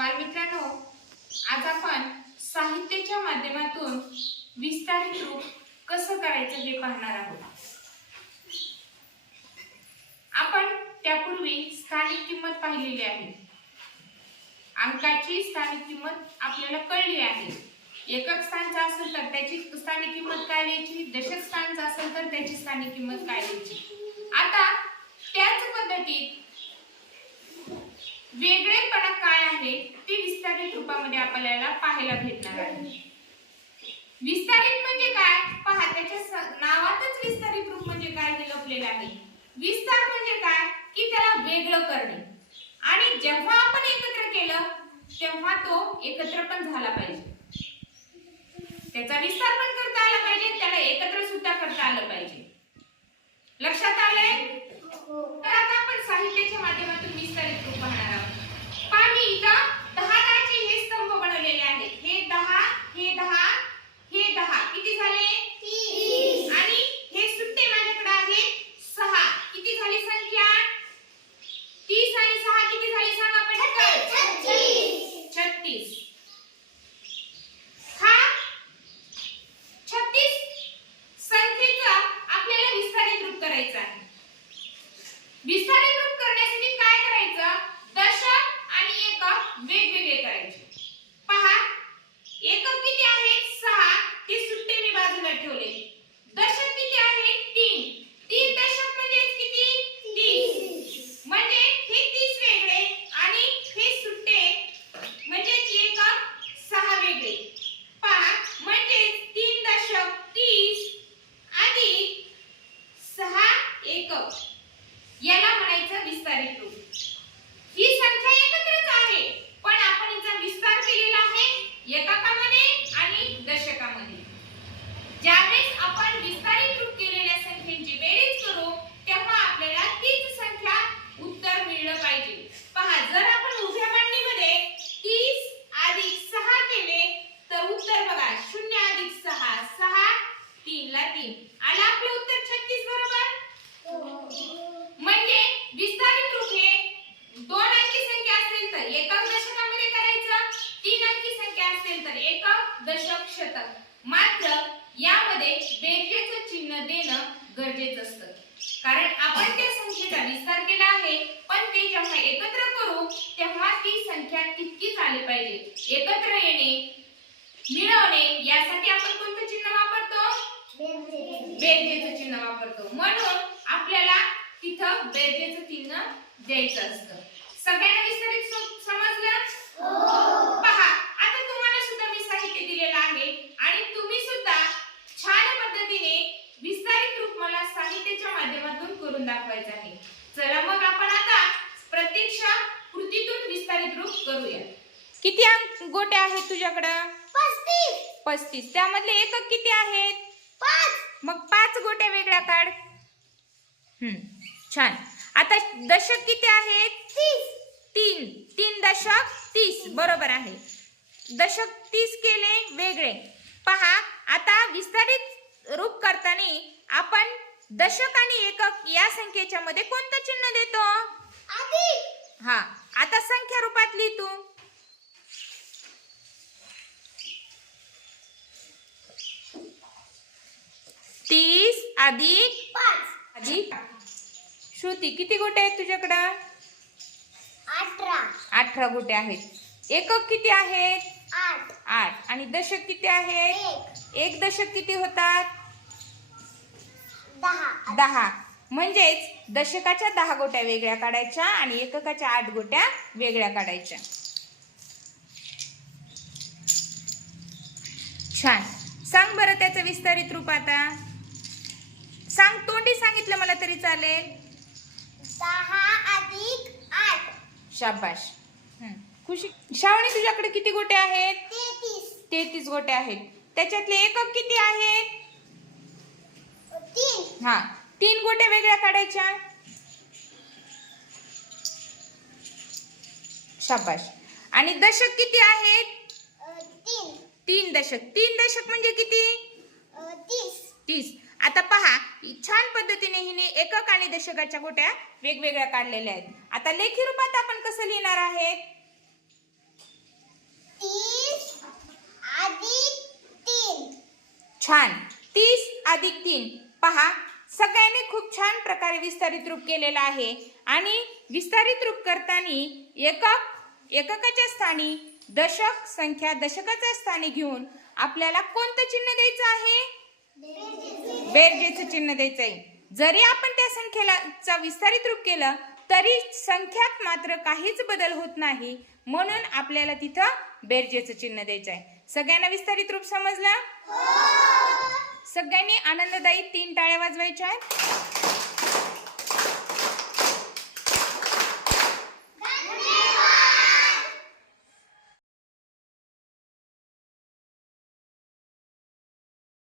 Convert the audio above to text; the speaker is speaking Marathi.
बालमित्रांनो आज आपण साहित्याच्या माध्यमातून विस्तारित रूप कसं करायचं हे पाहणार आहोत. आपण त्यापूर्वी स्थानिक किंमत पाहिलेली आहे. अंकाची स्थानिक किंमत आपल्याला कळली आहे. एकक स्थानचा असेल तर त्याची स्थानिक किंमत काय लिहायची दशक स्थानचा असेल तर त्याची स्थानिक किंमत काय लिहायची आता त्याच पद्धतीत वेगळेपणा काय आहे? विस्तारित रूपामध्ये आपल्याला पाहायला भेटणार आहे. विस्तारित म्हणजे काय? पहा त्याच्या नावातच विस्तारित रूप म्हणजे काय हे लपलेलं आहे. विस्तार म्हणजे काय? की त्याला वेगळं करणे. आणि जेव्हा आपण एकत्र केलं तेव्हा तो एकत्र पण झाला पाहिजे. त्याचा विस्तार पण करता आला पाहिजे त्याला एकत्र सुद्धा करता आलं पाहिजे. लक्षात आलंय? तर आता आपण साहित्याच्या माध्यमातून विस्तारित रूप पाहणार आहोत पहा मी इथं दहा दहाचे हे स्तंभ बनवलेले आहेत हे दहा हे दहा हे दहा किती झाले आणि हे सुट्टे माझ्याकडे आहेत सहा किती झाली संख्या तीस आणि सहा किती झाली सांगा पटकन छत्तीस हा छत्तीस संख्येचा आपल्याला विस्तारित रूप करायचं आहे विस्तारित रूप करण्यासाठी काय करायचं दशक आणि एकक वेगवेगळे करायचे पहा एकक किती आहेत सहा ते सुट्टे मी बाजूला ठेवले दशक किती आहेत तीन तीन दशक म्हणजे किती तीस म्हणजे हे तीस वेगळे आणि हे सुट्टे म्हणजे एकक सहा वेगळे पहा म्हणजे तीन दशक तीस अधिक सहा एकक याला म्हणायचं विस्तारित ही संख्या एकत्रच आहे पण आपण हिचा विस्तार केलेला आहे एककामध्ये आणि दशकामध्ये. ज्यावेळेस आपण विस्तारित रूप केलेल्या संख्येची बेरीज करू तेव्हा आपल्याला तीच संख्या उत्तर मिळलं पाहिजे पहा जर आपण उभ्या मांडणीमध्ये तीस अधिक सहा केले तर उत्तर बघा शून्य अधिक सहा सहा तीन ला तीन आलं आपलं उत्तर छत्तीस बरोबर म्हणजे विस्तारित रूप हे दोन अंकी संख्या असेल तर एकक दशकामध्ये करायचं तीन अंकी संख्या असेल तर एकक दशक शतक मात्र यामध्ये बेरजेचं चिन्ह देणं गरजेचं असतं कारण आपण त्या संख्येचा विस्तार केला आहे पण ते जेव्हा एकत्र करू तेव्हा ती संख्या तितकीच आली पाहिजे. एकत्र येणे मिळवणे यासाठी आपण कोणतं चिन्ह वापरतो? बेरजेचं चिन्ह वापरतो. म्हणून आपल्याला तिथं बेरजेचं चिन्ह द्यायचं असतं. सगळ्यांना विस्तारित समजलं? पहा आता तुम्हाला सुद्धा मी साहित्य दिलेलं आहे आणि तुम्ही सुद्धा छान पद्धतीने विस्तारित रूप मला साहित्याच्या माध्यमातून करून दाखवायचं आहे. चला मग आपण आता प्रत्यक्ष कृतीतून विस्तारित रूप करूया. किती अंक गोटे आहेत तुझ्याकडं? पस्तीस. त्यामधले एकक किती आहेत? मग पाच गोट्या वेगळ्या काढ. हम्म, छान. आता दशक किती आहेत? तीन. तीन दशक तीस. बरोबर आहे. दशक तीस केले वेगळे. पहा आता विस्तारित रूप करताना आपण दशक आणि एकक या संख्येच्या मध्ये कोणतं चिन्ह देतो? हा आता संख्या रूपात लिही तू तीस अधिक अधिक श्रुती किती गोटे आहेत तुझ्याकडं? अठरा. गोटे आहेत. एकक किती आहेत? आठ. आणि दशक किती आहेत? एक. दशक किती होतात? दहा. म्हणजेच दशकाच्या दहा गोट्या वेगळ्या काढायच्या आणि एककाच्या आठ गोट्या वेगळ्या काढायच्या. छान. सांग बरं त्याचं विस्तारित रूप आता. सांग तोंडी सांगितलं मला तरी चालेल. शाबाश. हं. खुशी. श्रावणी तुझ्याकडे किती गोटे आहेत? तेहतीस. गोटे आहेत. त्याच्यातले एकक किती आहेत? हा. तीन गोट्या वेगळ्या काढायच्या. शाबाश आणि दशक किती आहेत? तीन दशक. तीन दशक म्हणजे किती? तीस. आता पहा छान पद्धतीने हिने एकक आणि दशकाच्या गोट्या वेगवेगळ्या काढलेल्या आहेत. आता लेखी रूपात आपण कसं लिहिणार आहेत? तीस अधिक तीन छान. तीस अधिक तीन. पहा सगळ्यांनी खूप छान प्रकारे विस्तारित रूप केलेलं आहे. आणि विस्तारित रूप करताना एकक एककाच्या स्थानी दशक संख्या दशकाच्या स्थानी घेऊन आपल्याला कोणतं चिन्ह द्यायचं आहे? बेरजेचं चिन्ह द्यायचं आहे. जरी आपण त्या संख्येला विस्तारित रूप केलं तरी संख्यात मात्र काहीच बदल होत नाही. म्हणून आपल्याला तिथं बेरजेचं चिन्ह द्यायचं आहे. सगळ्यांना विस्तारित रूप समजलं? सगळ्यांनी आनंददायी तीन टाळ्या वाजवायच्या आहेत.